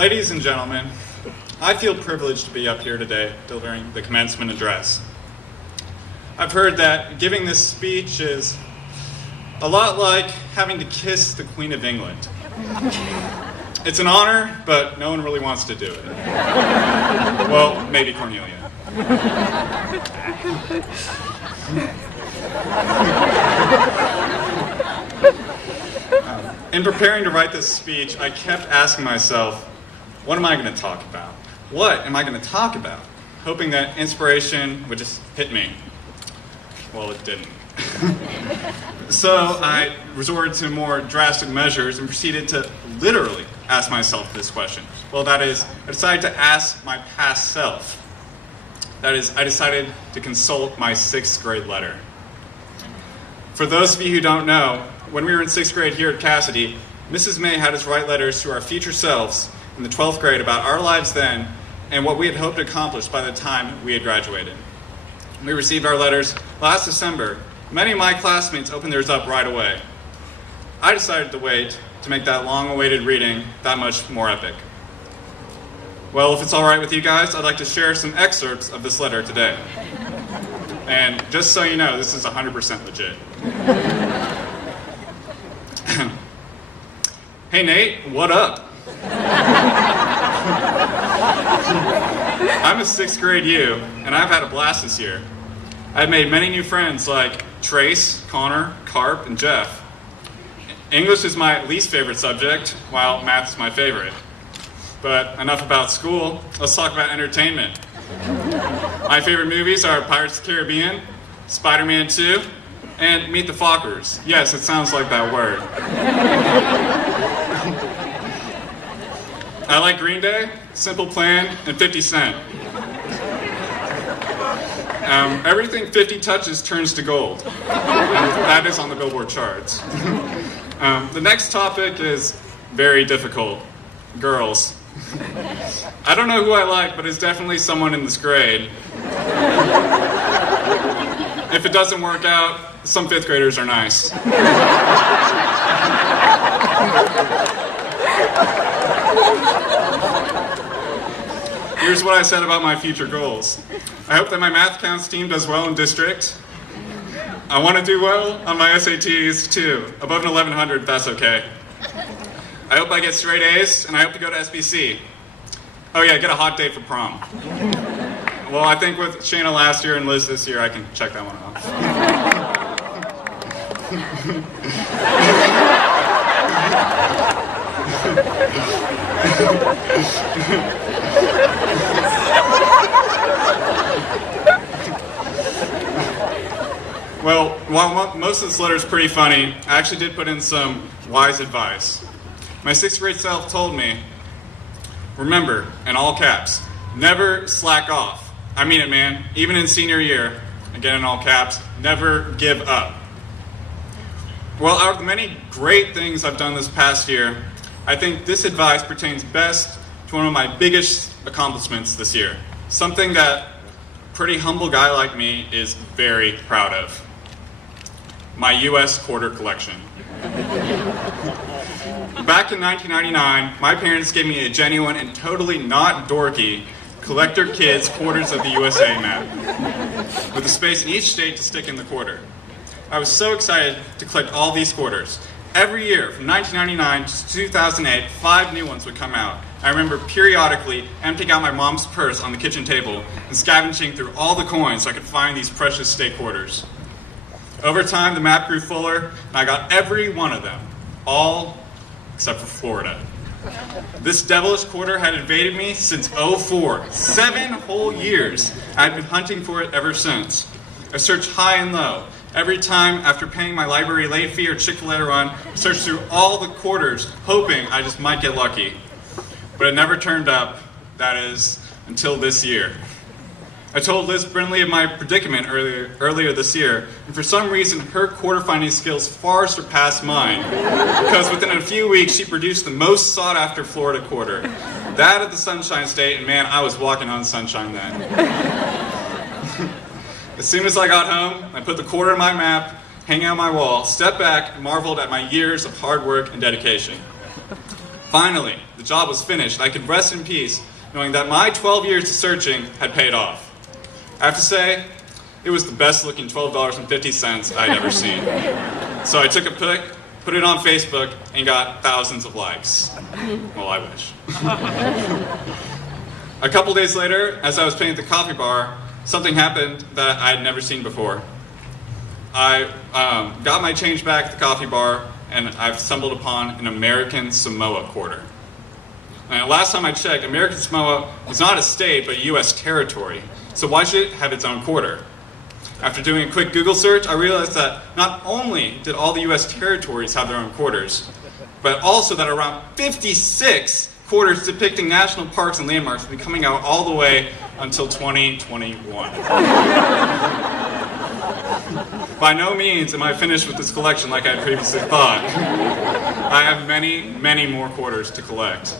Ladies and gentlemen, I feel privileged to be up here today delivering the commencement address. I've heard that giving this speech is a lot like having to kiss the Queen of England. It's an honor, but no one really wants to do it. Well, maybe Cornelia. In preparing to write this speech, I kept asking myself, what am I going to talk about? What am I going to talk about? Hoping that inspiration would just hit me. Well, it didn't. So I resorted to more drastic measures and proceeded to literally ask myself this question. Well, that is, I decided to ask my past self. That is, I decided to consult my 6th grade letter. For those of you who don't know, when we were in 6th grade here at Cassidy, Mrs. May had us write letters to our future selves in the 12th grade about our lives then and what we had hoped to accomplish by the time we had graduated. We received our letters last December. Many of my classmates opened theirs up right away. I decided to wait to make that long-awaited reading that much more epic. Well, if it's all right with you guys, I'd like to share some excerpts of this letter today. And just so you know, this is 100% legit. Hey Nate, what up? I'm a 6th grade you, and I've had a blast this year. I've made many new friends like Trace, Connor, Carp, and Jeff. English is my least favorite subject, while math is my favorite. But enough about school, let's talk about entertainment. My favorite movies are Pirates of the Caribbean, Spider-Man 2, and Meet the Fockers. Yes, it sounds like that word. I like Green Day, Simple Plan, and 50 Cent. Everything 50 touches turns to gold. That is on the Billboard charts. The next topic is very difficult. Girls. I don't know who I like, but it's definitely someone in this grade. If it doesn't work out, some 5th graders are nice. Here's what I said about my future goals. I hope that my math counts team does well in district. I want to do well on my SATs too. Above an 1100, that's okay. I hope I get straight A's, and I hope to go to SBC. Oh yeah, get a hot date for prom. Well, I think with Shayna last year and Liz this year, I can check that one off. Well, while most of this letter is pretty funny, I actually did put in some wise advice. My 6th grade self told me, remember, in all caps, never slack off. I mean it, man. Even in senior year, again in all caps, never give up. Well, out of the many great things I've done this past year, I think this advice pertains best to one of my biggest accomplishments this year. Something that a pretty humble guy like me is very proud of. My U.S. quarter collection. Back in 1999, my parents gave me a genuine and totally not dorky Collector Kids Quarters of the USA map, with a space in each state to stick in the quarter. I was so excited to collect all these quarters. Every year, from 1999 to 2008, 5 new ones would come out. I remember periodically emptying out my mom's purse on the kitchen table and scavenging through all the coins so I could find these precious state quarters. Over time, the map grew fuller, and I got every one of them, all except for Florida. This devilish quarter had evaded me since '04, 7 whole years. I've been hunting for it ever since. I searched high and low. Every time after paying my library late fee or Chick-fil-A run, I searched through all the quarters, hoping I just might get lucky. But it never turned up, that is, until this year. I told Liz Brindley of my predicament earlier this year, and for some reason her quarter finding skills far surpassed mine, because within a few weeks she produced the most sought after Florida quarter. That of the Sunshine State, and man, I was walking on sunshine then. As soon as I got home, I put the quarter in my map, hanging on my wall, stepped back, and marveled at my years of hard work and dedication. Finally, the job was finished, and I could rest in peace knowing that my 12 years of searching had paid off. I have to say, it was the best looking $12.50 I'd ever seen. So I took a pic, put it on Facebook, and got thousands of likes. Well, I wish. A couple days later, as I was paying at the coffee bar, something happened that I had never seen before. I got my change back at the coffee bar, and I've stumbled upon an American Samoa quarter. And last time I checked, American Samoa was not a state, but a U.S. territory. So why should it have its own quarter? After doing a quick Google search, I realized that not only did all the U.S. territories have their own quarters, but also that around 56 quarters depicting national parks and landmarks will be coming out all the way until 2021. By no means am I finished with this collection like I had previously thought. I have many, many more quarters to collect.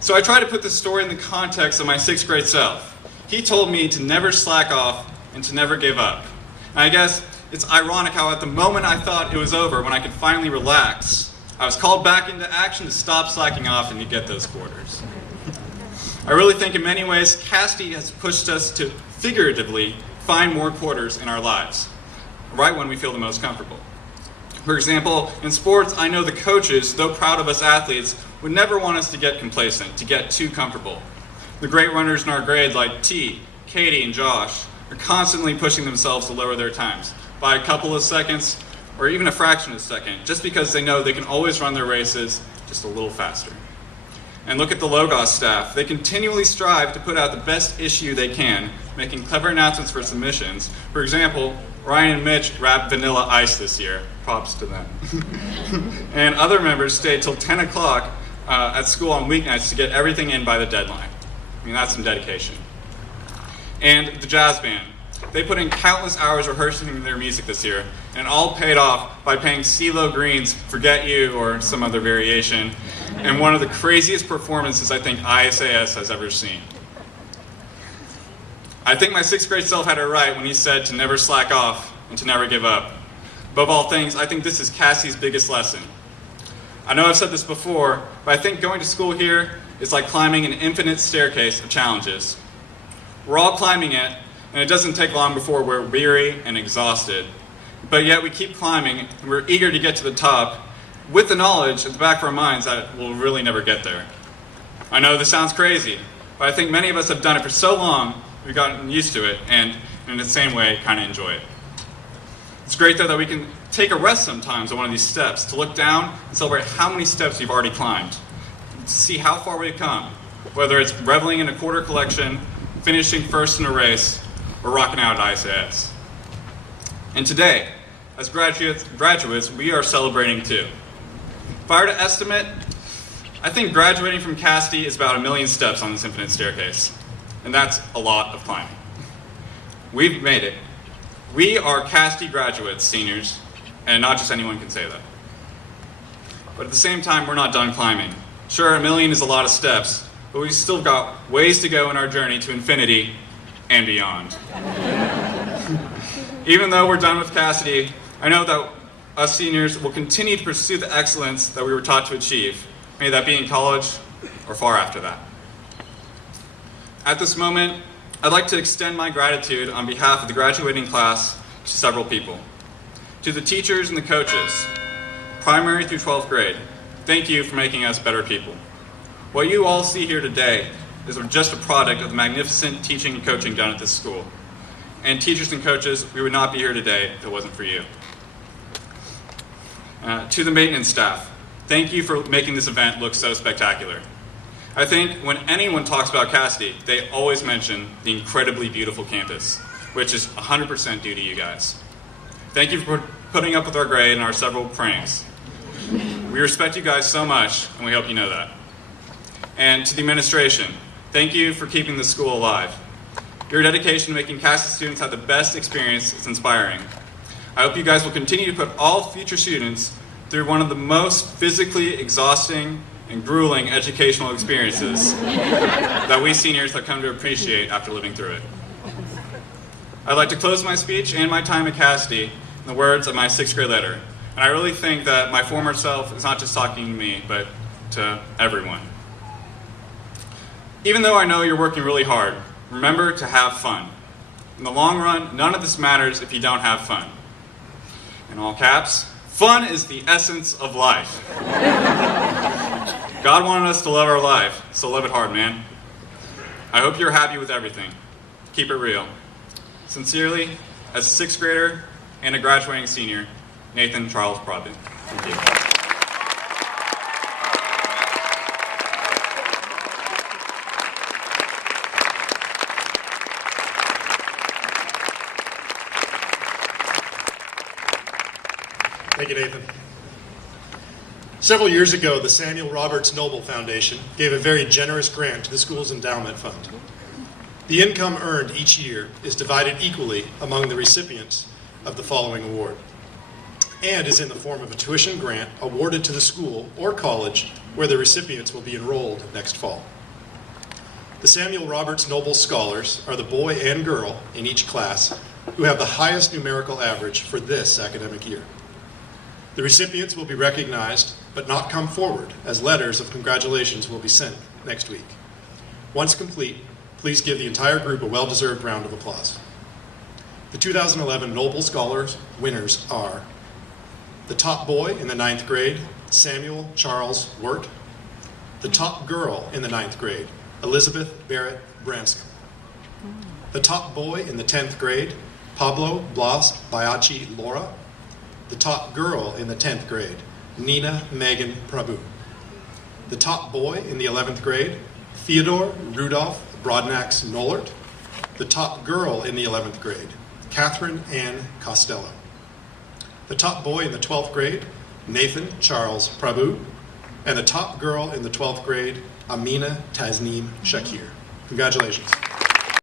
So I try to put this story in the context of my 6th grade self. He told me to never slack off and to never give up. And I guess it's ironic how at the moment I thought it was over, when I could finally relax, I was called back into action to stop slacking off and to get those quarters. I really think in many ways, Cassidy has pushed us to figuratively find more quarters in our lives, right when we feel the most comfortable. For example, in sports, I know the coaches, though proud of us athletes, would never want us to get complacent, to get too comfortable. The great runners in our grade like T, Katie, and Josh are constantly pushing themselves to lower their times by a couple of seconds or even a fraction of a second, just because they know they can always run their races just a little faster. And look at the Logos staff. They continually strive to put out the best issue they can, making clever announcements for submissions. For example, Ryan and Mitch rapped Vanilla Ice this year. Props to them. And other members stayed till 10 o'clock at school on weeknights to get everything in by the deadline. I mean, that's some dedication. And the jazz band. They put in countless hours rehearsing their music this year, and it all paid off by paying CeeLo Green's Forget You, or some other variation, and one of the craziest performances I think ISAS has ever seen. I think my 6th grade self had it right when he said to never slack off and to never give up. Above all things, I think this is Cassie's biggest lesson. I know I've said this before, but I think going to school here is like climbing an infinite staircase of challenges. We're all climbing it, and it doesn't take long before we're weary and exhausted. But yet we keep climbing, and we're eager to get to the top, with the knowledge at the back of our minds that we'll really never get there. I know this sounds crazy, but I think many of us have done it for so long, we've gotten used to it, and in the same way, kind of enjoy it. It's great, though, that we can take a rest sometimes on one of these steps, to look down and celebrate how many steps you've already climbed, to see how far we've come, whether it's reveling in a quarter collection, finishing first in a race, or rocking out at ISAS. And today, as graduates, we are celebrating too. If I were to estimate, I think graduating from Cassidy is about 1 million steps on this infinite staircase. And that's a lot of climbing. We've made it. We are Cassidy graduates, seniors, and not just anyone can say that. But at the same time, we're not done climbing. Sure, 1 million is a lot of steps, but we've still got ways to go in our journey to infinity and beyond. Even though we're done with Cassidy, I know that us seniors will continue to pursue the excellence that we were taught to achieve, may that be in college or far after that. At this moment, I'd like to extend my gratitude on behalf of the graduating class to several people. To the teachers and the coaches, primary through 12th grade, thank you for making us better people. What you all see here today is just a product of the magnificent teaching and coaching done at this school. And teachers and coaches, we would not be here today if it wasn't for you. To the maintenance staff, thank you for making this event look so spectacular. I think when anyone talks about Cassidy, they always mention the incredibly beautiful campus, which is 100% due to you guys. Thank you for putting up with our grade and our several pranks. We respect you guys so much, and we hope you know that. And to the administration, thank you for keeping the school alive. Your dedication to making Cassidy students have the best experience is inspiring. I hope you guys will continue to put all future students through one of the most physically exhausting and grueling educational experiences that we seniors have come to appreciate after living through it. I'd like to close my speech and my time at Cassidy in the words of my 6th grade letter. And I really think that my former self is not just talking to me, but to everyone. Even though I know you're working really hard, remember to have fun. In the long run, none of this matters if you don't have fun. In all caps, fun is the essence of life. God wanted us to love our life, so live it hard, man. I hope you're happy with everything. Keep it real. Sincerely, as a sixth grader and a graduating senior, Nathan Charles Prabhu. Thank you. Thank you, Nathan. Several years ago, the Samuel Roberts Noble Foundation gave a very generous grant to the school's endowment fund. The income earned each year is divided equally among the recipients of the following award, and is in the form of a tuition grant awarded to the school or college where the recipients will be enrolled next fall. The Samuel Roberts Noble Scholars are the boy and girl in each class who have the highest numerical average for this academic year. The recipients will be recognized but not come forward, as letters of congratulations will be sent next week. Once complete, please give the entire group a well-deserved round of applause. The 2011 Noble Scholars winners are the top boy in the 9th grade, Samuel Charles Wirt; the top girl in the 9th grade, Elizabeth Barrett Branscombe; the top boy in the 10th grade, Pablo Blas Bayachi Laura; the top girl in the 10th grade, Nina Megan Prabhu; the top boy in the 11th grade, Theodore Rudolph Broadnax Nollert; the top girl in the 11th grade, Catherine Ann Costello; the top boy in the 12th grade, Nathan Charles Prabhu; and the top girl in the 12th grade, Amina Tasneem Shakir. Congratulations.